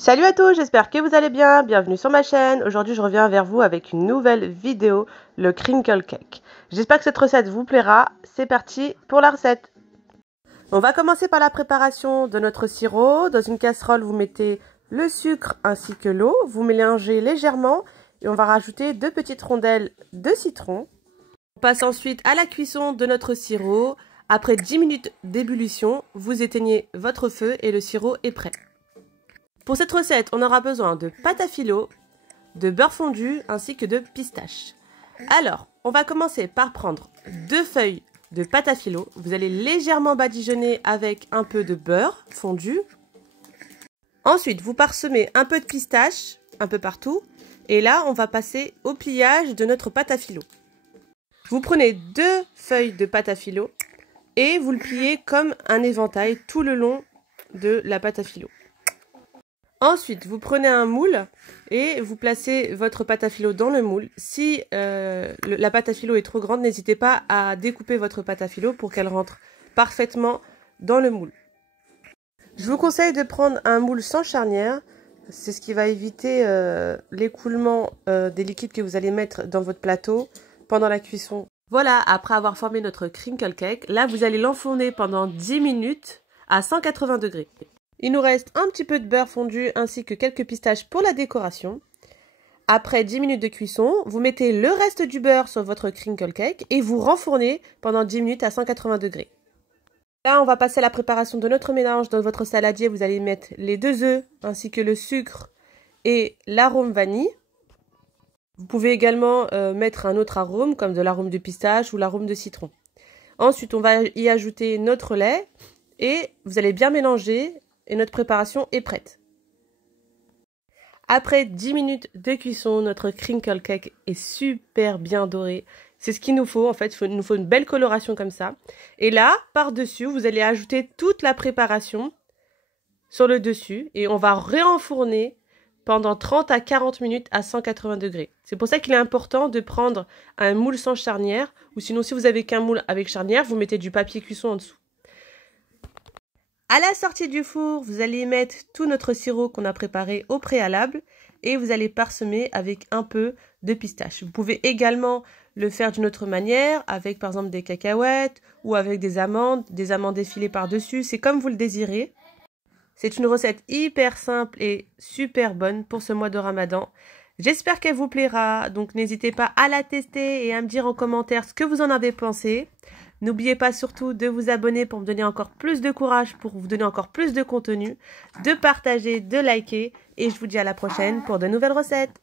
Salut à tous, j'espère que vous allez bien, bienvenue sur ma chaîne. Aujourd'hui je reviens vers vous avec une nouvelle vidéo, le crinkle cake. J'espère que cette recette vous plaira, c'est parti pour la recette. On va commencer par la préparation de notre sirop. Dans une casserole vous mettez le sucre ainsi que l'eau, vous mélangez légèrement et on va rajouter 2 petites rondelles de citron. On passe ensuite à la cuisson de notre sirop. Après 10 minutes d'ébullition, vous éteignez votre feu et le sirop est prêt. Pour cette recette, on aura besoin de pâte à filo, de beurre fondu ainsi que de pistaches. Alors, on va commencer par prendre 2 feuilles de pâte à filo. Vous allez légèrement badigeonner avec un peu de beurre fondu. Ensuite, vous parsemez un peu de pistache, un peu partout. Et là, on va passer au pliage de notre pâte à filo. Vous prenez 2 feuilles de pâte à filo et vous le pliez comme un éventail tout le long de la pâte à filo. Ensuite, vous prenez un moule et vous placez votre pâte à filo dans le moule. Si la pâte à filo est trop grande, n'hésitez pas à découper votre pâte à filo pour qu'elle rentre parfaitement dans le moule. Je vous conseille de prendre un moule sans charnière. C'est ce qui va éviter l'écoulement des liquides que vous allez mettre dans votre plateau pendant la cuisson. Voilà, après avoir formé notre crinkle cake, là vous allez l'enfourner pendant 10 minutes à 180 degrés. Il nous reste un petit peu de beurre fondu ainsi que quelques pistaches pour la décoration. Après 10 minutes de cuisson, vous mettez le reste du beurre sur votre crinkle cake et vous renfournez pendant 10 minutes à 180 degrés. Là, on va passer à la préparation de notre mélange. Dans votre saladier, vous allez mettre les 2 œufs ainsi que le sucre et l'arôme vanille. Vous pouvez également mettre un autre arôme comme de l'arôme de pistache ou l'arôme de citron. Ensuite, on va y ajouter notre lait et vous allez bien mélanger. Et notre préparation est prête. Après 10 minutes de cuisson, notre crinkle cake est super bien doré. C'est ce qu'il nous faut en fait, il nous faut une belle coloration comme ça. Et là, par-dessus, vous allez ajouter toute la préparation sur le dessus. Et on va réenfourner pendant 30 à 40 minutes à 180 degrés. C'est pour ça qu'il est important de prendre un moule sans charnière. Ou sinon, si vous avez qu'un moule avec charnière, vous mettez du papier cuisson en dessous. À la sortie du four, vous allez mettre tout notre sirop qu'on a préparé au préalable et vous allez parsemer avec un peu de pistache. Vous pouvez également le faire d'une autre manière, avec par exemple des cacahuètes ou avec des amandes effilées par-dessus. C'est comme vous le désirez. C'est une recette hyper simple et super bonne pour ce mois de Ramadan. J'espère qu'elle vous plaira, donc n'hésitez pas à la tester et à me dire en commentaire ce que vous en avez pensé. N'oubliez pas surtout de vous abonner pour me donner encore plus de courage, pour vous donner encore plus de contenu, de partager, de liker. Et je vous dis à la prochaine pour de nouvelles recettes.